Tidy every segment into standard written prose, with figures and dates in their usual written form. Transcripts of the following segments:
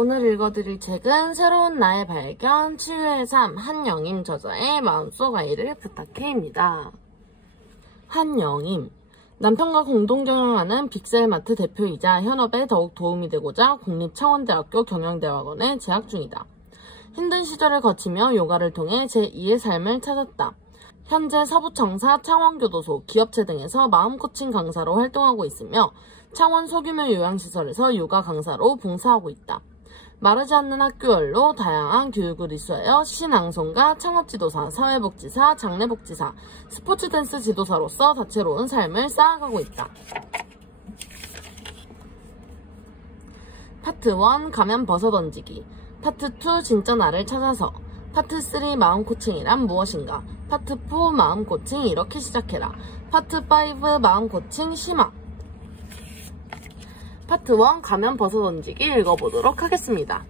오늘 읽어드릴 책은 새로운 나의 발견, 치유의 삶, 한영임 저자의 마음속 아이를 부탁해입니다. 한영임, 남편과 공동 경영하는 빅셀마트 대표이자 현업에 더욱 도움이 되고자 국립창원대학교 경영대학원에 재학 중이다. 힘든 시절을 거치며 요가를 통해 제2의 삶을 찾았다. 현재 서부청사, 창원교도소, 기업체 등에서 마음코칭 강사로 활동하고 있으며 창원 소규모 요양시설에서 요가 강사로 봉사하고 있다. 마르지 않는 학교열로 다양한 교육을 이수하여 신앙송가, 창업지도사, 사회복지사, 장례복지사, 스포츠댄스 지도사로서 다채로운 삶을 쌓아가고 있다. 파트 1 가면 벗어던지기, 파트 2 진짜 나를 찾아서, 파트 3 마음코칭이란 무엇인가, 파트 4 마음코칭 이렇게 시작해라, 파트 5 마음코칭 심화. 파트 1 가면 벗어던지기 읽어보도록 하겠습니다.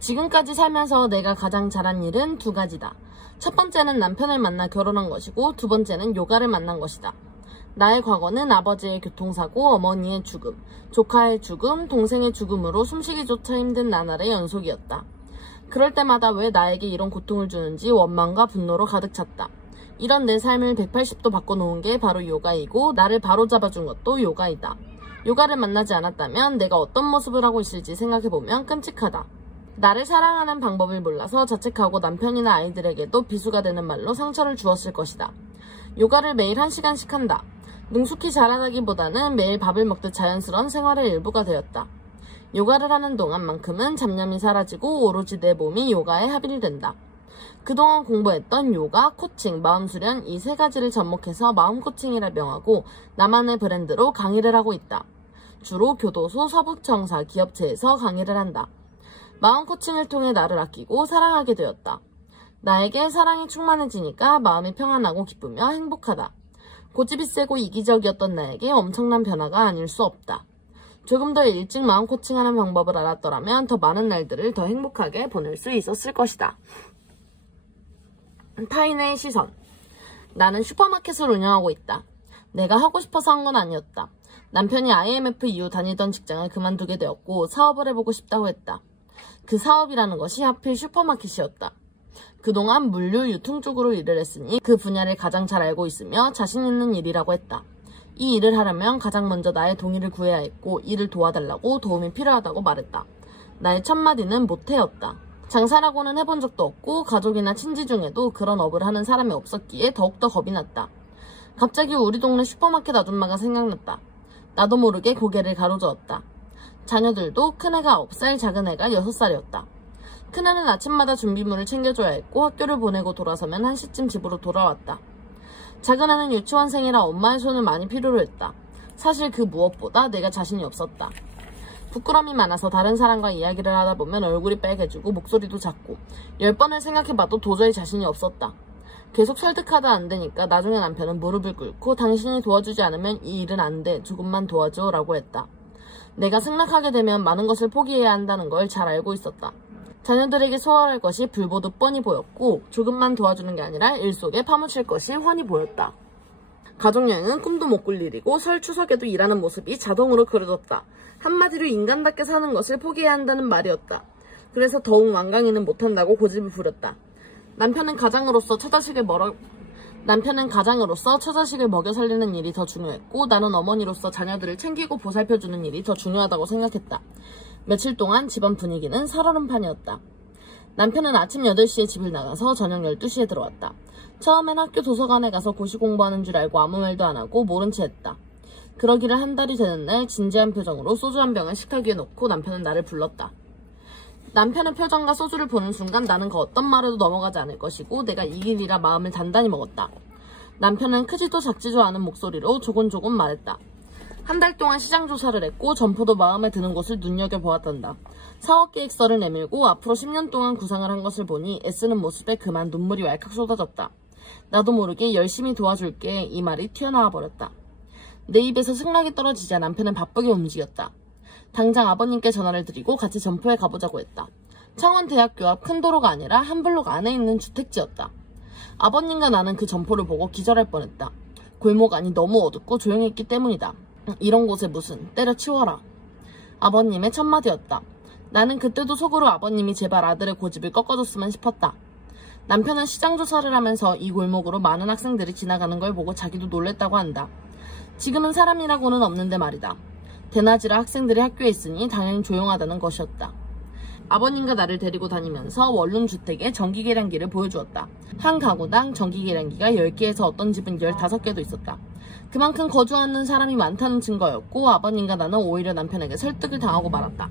지금까지 살면서 내가 가장 잘한 일은 두 가지다. 첫 번째는 남편을 만나 결혼한 것이고 두 번째는 요가를 만난 것이다. 나의 과거는 아버지의 교통사고, 어머니의 죽음, 조카의 죽음, 동생의 죽음으로 숨쉬기조차 힘든 나날의 연속이었다. 그럴 때마다 왜 나에게 이런 고통을 주는지 원망과 분노로 가득 찼다. 이런 내 삶을 180도 바꿔놓은 게 바로 요가이고 나를 바로잡아준 것도 요가이다. 요가를 만나지 않았다면 내가 어떤 모습을 하고 있을지 생각해보면 끔찍하다. 나를 사랑하는 방법을 몰라서 자책하고 남편이나 아이들에게도 비수가 되는 말로 상처를 주었을 것이다. 요가를 매일 1시간씩 한다. 능숙히 잘하다기보다는 매일 밥을 먹듯 자연스러운 생활의 일부가 되었다. 요가를 하는 동안만큼은 잡념이 사라지고 오로지 내 몸이 요가에 합일이 된다. 그동안 공부했던 요가, 코칭, 마음수련 이 세 가지를 접목해서 마음코칭이라 명하고 나만의 브랜드로 강의를 하고 있다. 주로 교도소, 서부청사, 기업체에서 강의를 한다. 마음코칭을 통해 나를 아끼고 사랑하게 되었다. 나에게 사랑이 충만해지니까 마음이 평안하고 기쁘며 행복하다. 고집이 세고 이기적이었던 나에게 엄청난 변화가 아닐 수 없다. 조금 더 일찍 마음코칭하는 방법을 알았더라면 더 많은 날들을 더 행복하게 보낼 수 있었을 것이다. 타인의 시선. 나는 슈퍼마켓을 운영하고 있다. 내가 하고 싶어서 한 건 아니었다. 남편이 IMF 이후 다니던 직장을 그만두게 되었고 사업을 해보고 싶다고 했다. 그 사업이라는 것이 하필 슈퍼마켓이었다. 그동안 물류 유통 쪽으로 일을 했으니 그 분야를 가장 잘 알고 있으며 자신 있는 일이라고 했다. 이 일을 하려면 가장 먼저 나의 동의를 구해야 했고 일을 도와달라고 도움이 필요하다고 말했다. 나의 첫 마디는 못해였다. 장사라고는 해본 적도 없고 가족이나 친지 중에도 그런 업을 하는 사람이 없었기에 더욱더 겁이 났다. 갑자기 우리 동네 슈퍼마켓 아줌마가 생각났다. 나도 모르게 고개를 가로저었다. 자녀들도 큰애가 9살, 작은애가 6살이었다. 큰애는 아침마다 준비물을 챙겨줘야 했고 학교를 보내고 돌아서면 1시쯤 집으로 돌아왔다. 작은애는 유치원생이라 엄마의 손을 많이 필요로 했다. 사실 그 무엇보다 내가 자신이 없었다. 부끄럼이 많아서 다른 사람과 이야기를 하다 보면 얼굴이 빨개지고 목소리도 작고 10번을 생각해봐도 도저히 자신이 없었다. 계속 설득하다 안 되니까 나중에 남편은 무릎을 꿇고 당신이 도와주지 않으면 이 일은 안 돼. 조금만 도와줘 라고 했다. 내가 승낙하게 되면 많은 것을 포기해야 한다는 걸 잘 알고 있었다. 자녀들에게 소홀할 것이 불보듯 뻔히 보였고 조금만 도와주는 게 아니라 일 속에 파묻힐 것이 훤히 보였다. 가족여행은 꿈도 못 꿀 일이고 설 추석에도 일하는 모습이 자동으로 그려졌다. 한마디로 인간답게 사는 것을 포기해야 한다는 말이었다. 그래서 더욱 완강히는 못한다고 고집을 부렸다. 남편은 가장으로서 처자식을 먹여 살리는 일이 더 중요했고 나는 어머니로서 자녀들을 챙기고 보살펴주는 일이 더 중요하다고 생각했다. 며칠 동안 집안 분위기는 살얼음판이었다. 남편은 아침 8시에 집을 나가서 저녁 12시에 들어왔다. 처음엔 학교 도서관에 가서 고시 공부하는 줄 알고 아무 말도 안 하고 모른 채 했다. 그러기를 한 달이 되는 날 진지한 표정으로 소주 한 병을 식탁 위에 놓고 남편은 나를 불렀다. 남편의 표정과 소주를 보는 순간 나는 그 어떤 말에도 넘어가지 않을 것이고 내가 이길 이라 마음을 단단히 먹었다. 남편은 크지도 작지도 않은 목소리로 조곤조곤 말했다. 한 달 동안 시장 조사를 했고 점포도 마음에 드는 곳을 눈여겨보았단다. 사업계획서를 내밀고 앞으로 10년 동안 구상을 한 것을 보니 애쓰는 모습에 그만 눈물이 왈칵 쏟아졌다. 나도 모르게 열심히 도와줄게 이 말이 튀어나와 버렸다. 내 입에서 승낙이 떨어지자 남편은 바쁘게 움직였다. 당장 아버님께 전화를 드리고 같이 점포에 가보자고 했다. 창원대학교 앞 큰 도로가 아니라 한 블록 안에 있는 주택지였다. 아버님과 나는 그 점포를 보고 기절할 뻔했다. 골목 안이 너무 어둡고 조용했기 때문이다. 이런 곳에 무슨 때려치워라. 아버님의 첫마디였다. 나는 그때도 속으로 아버님이 제발 아들의 고집을 꺾어줬으면 싶었다. 남편은 시장 조사를 하면서 이 골목으로 많은 학생들이 지나가는 걸 보고 자기도 놀랬다고 한다. 지금은 사람이라고는 없는데 말이다. 대낮이라 학생들이 학교에 있으니 당연히 조용하다는 것이었다. 아버님과 나를 데리고 다니면서 원룸 주택의 전기계량기를 보여주었다. 한 가구당 전기계량기가 10개에서 어떤 집은 15개도 있었다. 그만큼 거주하는 사람이 많다는 증거였고 아버님과 나는 오히려 남편에게 설득을 당하고 말았다.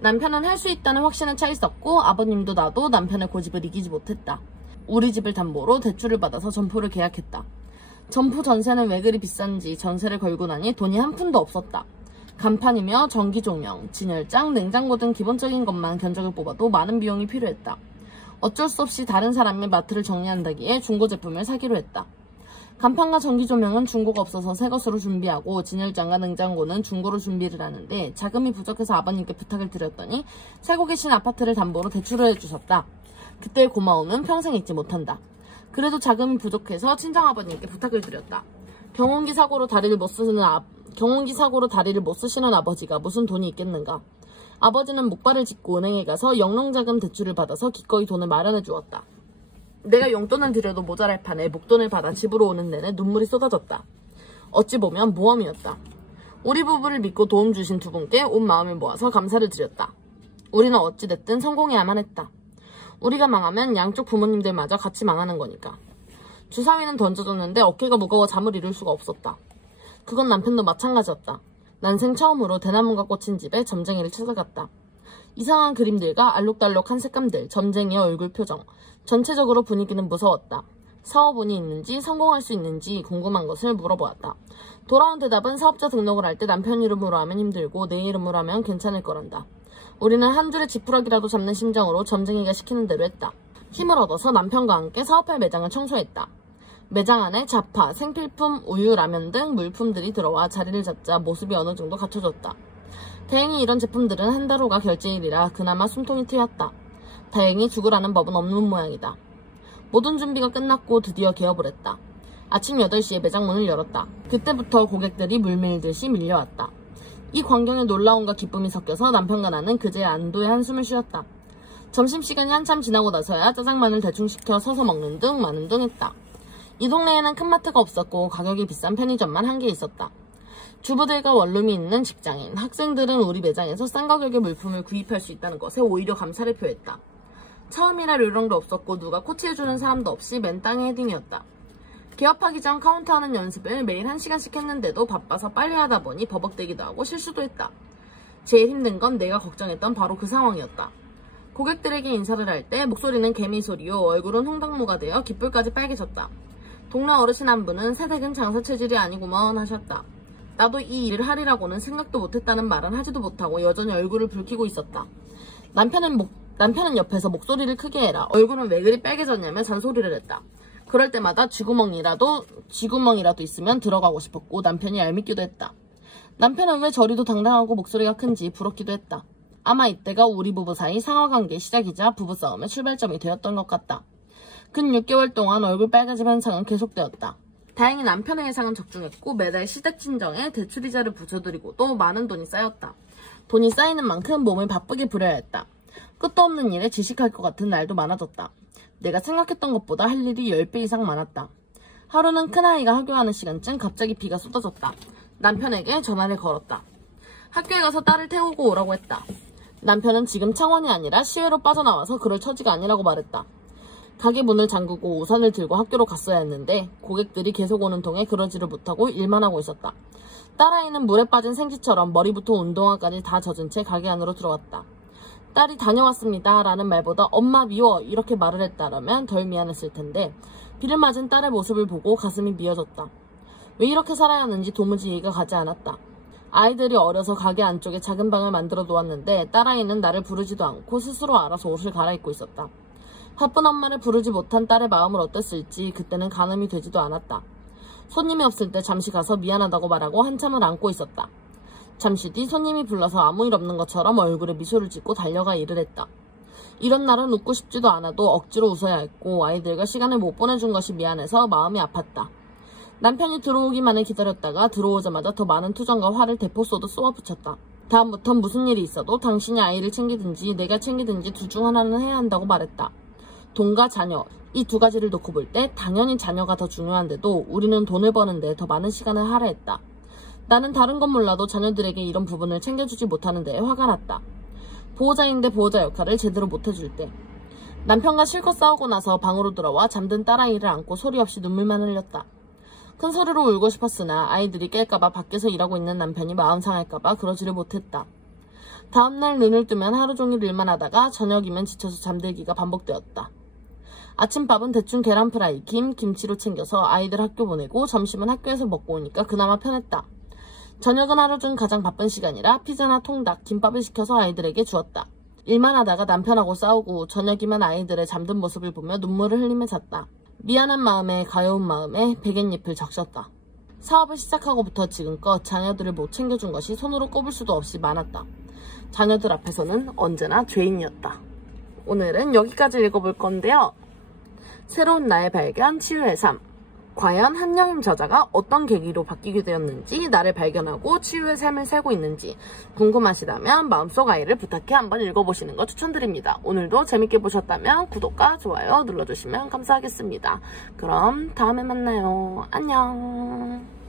남편은 할 수 있다는 확신에 차 있었고 아버님도 나도 남편의 고집을 이기지 못했다. 우리 집을 담보로 대출을 받아서 점포를 계약했다. 점포 전세는 왜 그리 비싼지 전세를 걸고 나니 돈이 한 푼도 없었다. 간판이며 전기조명, 진열장, 냉장고 등 기본적인 것만 견적을 뽑아도 많은 비용이 필요했다. 어쩔 수 없이 다른 사람의 마트를 정리한다기에 중고 제품을 사기로 했다. 간판과 전기조명은 중고가 없어서 새 것으로 준비하고 진열장과 냉장고는 중고로 준비를 하는데 자금이 부족해서 아버님께 부탁을 드렸더니 살고 계신 아파트를 담보로 대출을 해주셨다. 그때의 고마움은 평생 잊지 못한다. 그래도 자금이 부족해서 친정아버님께 부탁을 드렸다. 경운기 사고로 다리를 못 쓰시는 아버지가 무슨 돈이 있겠는가. 아버지는 목발을 짚고 은행에 가서 영농자금 대출을 받아서 기꺼이 돈을 마련해 주었다. 내가 용돈을 드려도 모자랄 판에 목돈을 받아 집으로 오는 내내 눈물이 쏟아졌다. 어찌 보면 모험이었다. 우리 부부를 믿고 도움 주신 두 분께 온 마음을 모아서 감사를 드렸다. 우리는 어찌됐든 성공해야만 했다. 우리가 망하면 양쪽 부모님들마저 같이 망하는 거니까. 주사위는 던져줬는데 어깨가 무거워 잠을 이룰 수가 없었다. 그건 남편도 마찬가지였다. 난생 처음으로 대나무가 꽂힌 집에 점쟁이를 찾아갔다. 이상한 그림들과 알록달록한 색감들, 점쟁이의 얼굴 표정. 전체적으로 분위기는 무서웠다. 사업운이 있는지 성공할 수 있는지 궁금한 것을 물어보았다. 돌아온 대답은 사업자 등록을 할 때 남편 이름으로 하면 힘들고 내 이름으로 하면 괜찮을 거란다. 우리는 한 줄의 지푸라기라도 잡는 심정으로 점쟁이가 시키는 대로 했다. 힘을 얻어서 남편과 함께 사업할 매장을 청소했다. 매장 안에 잡화, 생필품, 우유, 라면 등 물품들이 들어와 자리를 잡자 모습이 어느 정도 갖춰졌다. 다행히 이런 제품들은 한 달 후가 결제일이라 그나마 숨통이 트였다. 다행히 죽으라는 법은 없는 모양이다. 모든 준비가 끝났고 드디어 개업을 했다. 아침 8시에 매장 문을 열었다. 그때부터 고객들이 물밀듯이 밀려왔다. 이 광경에 놀라움과 기쁨이 섞여서 남편과 나는 그제 안도의 한숨을 쉬었다. 점심시간이 한참 지나고 나서야 짜장면을 대충 시켜 서서 먹는 등 마는 등 했다. 이 동네에는 큰 마트가 없었고 가격이 비싼 편의점만 한 개 있었다. 주부들과 원룸이 있는 직장인, 학생들은 우리 매장에서 싼 가격의 물품을 구입할 수 있다는 것에 오히려 감사를 표했다. 처음이라 요령도 없었고 누가 코치해주는 사람도 없이 맨 땅에 헤딩이었다. 개업하기 전 카운트하는 연습을 매일 1시간씩 했는데도 바빠서 빨리 하다 보니 버벅대기도 하고 실수도 했다. 제일 힘든 건 내가 걱정했던 바로 그 상황이었다. 고객들에게 인사를 할 때 목소리는 개미소리요 얼굴은 홍당무가 되어 귓불까지 빨개졌다. 동네 어르신 한 분은 새댁은 장사 체질이 아니구먼 하셨다. 나도 이 일을 하리라고는 생각도 못했다는 말은 하지도 못하고 여전히 얼굴을 붉히고 있었다. 남편은 옆에서 목소리를 크게 해라. 얼굴은 왜 그리 빨개졌냐며 잔소리를 했다. 그럴 때마다 쥐구멍이라도 있으면 들어가고 싶었고 남편이 얄밉기도 했다. 남편은 왜 저리도 당당하고 목소리가 큰지 부럽기도 했다. 아마 이때가 우리 부부 사이 상하관계의 시작이자 부부싸움의 출발점이 되었던 것 같다. 근 6개월 동안 얼굴 빨개짐 현상은 계속되었다. 다행히 남편의 예상은 적중했고 매달 시댁 친정에 대출이자를 붙여드리고도 많은 돈이 쌓였다. 돈이 쌓이는 만큼 몸을 바쁘게 부려야 했다. 끝도 없는 일에 지식할 것 같은 날도 많아졌다. 내가 생각했던 것보다 할 일이 10배 이상 많았다. 하루는 큰아이가 학교하는 시간쯤 갑자기 비가 쏟아졌다. 남편에게 전화를 걸었다. 학교에 가서 딸을 태우고 오라고 했다. 남편은 지금 창원이 아니라 시외로 빠져나와서 그럴 처지가 아니라고 말했다. 가게 문을 잠그고 우산을 들고 학교로 갔어야 했는데 고객들이 계속 오는 통에 그러지를 못하고 일만 하고 있었다. 딸아이는 물에 빠진 생쥐처럼 머리부터 운동화까지 다 젖은 채 가게 안으로 들어왔다. 딸이 다녀왔습니다 라는 말보다 엄마 미워 이렇게 말을 했다라면 덜 미안했을 텐데 비를 맞은 딸의 모습을 보고 가슴이 미어졌다. 왜 이렇게 살아야 하는지 도무지 이해가 가지 않았다. 아이들이 어려서 가게 안쪽에 작은 방을 만들어 놓았는데 딸아이는 나를 부르지도 않고 스스로 알아서 옷을 갈아입고 있었다. 바쁜 엄마를 부르지 못한 딸의 마음을 어땠을지 그때는 가늠이 되지도 않았다. 손님이 없을 때 잠시 가서 미안하다고 말하고 한참을 안고 있었다. 잠시 뒤 손님이 불러서 아무 일 없는 것처럼 얼굴에 미소를 짓고 달려가 일을 했다. 이런 날은 웃고 싶지도 않아도 억지로 웃어야 했고 아이들과 시간을 못 보내준 것이 미안해서 마음이 아팠다. 남편이 들어오기만을 기다렸다가 들어오자마자 더 많은 투정과 화를 대포 쏘듯 쏘아붙였다. 다음부턴 무슨 일이 있어도 당신이 아이를 챙기든지 내가 챙기든지 둘 중 하나는 해야 한다고 말했다. 돈과 자녀, 이 두 가지를 놓고 볼 때 당연히 자녀가 더 중요한데도 우리는 돈을 버는데 더 많은 시간을 할애했다. 나는 다른 건 몰라도 자녀들에게 이런 부분을 챙겨주지 못하는 데에 화가 났다. 보호자인데 보호자 역할을 제대로 못해줄 때. 남편과 실컷 싸우고 나서 방으로 들어와 잠든 딸아이를 안고 소리 없이 눈물만 흘렸다. 큰 소리로 울고 싶었으나 아이들이 깰까봐 밖에서 일하고 있는 남편이 마음 상할까봐 그러지를 못했다. 다음날 눈을 뜨면 하루 종일 일만 하다가 저녁이면 지쳐서 잠들기가 반복되었다. 아침밥은 대충 계란 프라이, 김치로 챙겨서 아이들 학교 보내고 점심은 학교에서 먹고 오니까 그나마 편했다. 저녁은 하루 중 가장 바쁜 시간이라 피자나 통닭, 김밥을 시켜서 아이들에게 주었다. 일만 하다가 남편하고 싸우고 저녁이면 아이들의 잠든 모습을 보며 눈물을 흘리며 잤다. 미안한 마음에 가여운 마음에 백엔잎을 적셨다. 사업을 시작하고부터 지금껏 자녀들을 못 챙겨준 것이 손으로 꼽을 수도 없이 많았다. 자녀들 앞에서는 언제나 죄인이었다. 오늘은 여기까지 읽어볼 건데요. 새로운 나의 발견, 치유의 삶. 과연 한여임 저자가 어떤 계기로 바뀌게 되었는지, 나를 발견하고 치유의 삶을 살고 있는지 궁금하시다면 마음속 아이를 부탁해 한번 읽어보시는 거 추천드립니다. 오늘도 재밌게 보셨다면 구독과 좋아요 눌러주시면 감사하겠습니다. 그럼 다음에 만나요. 안녕.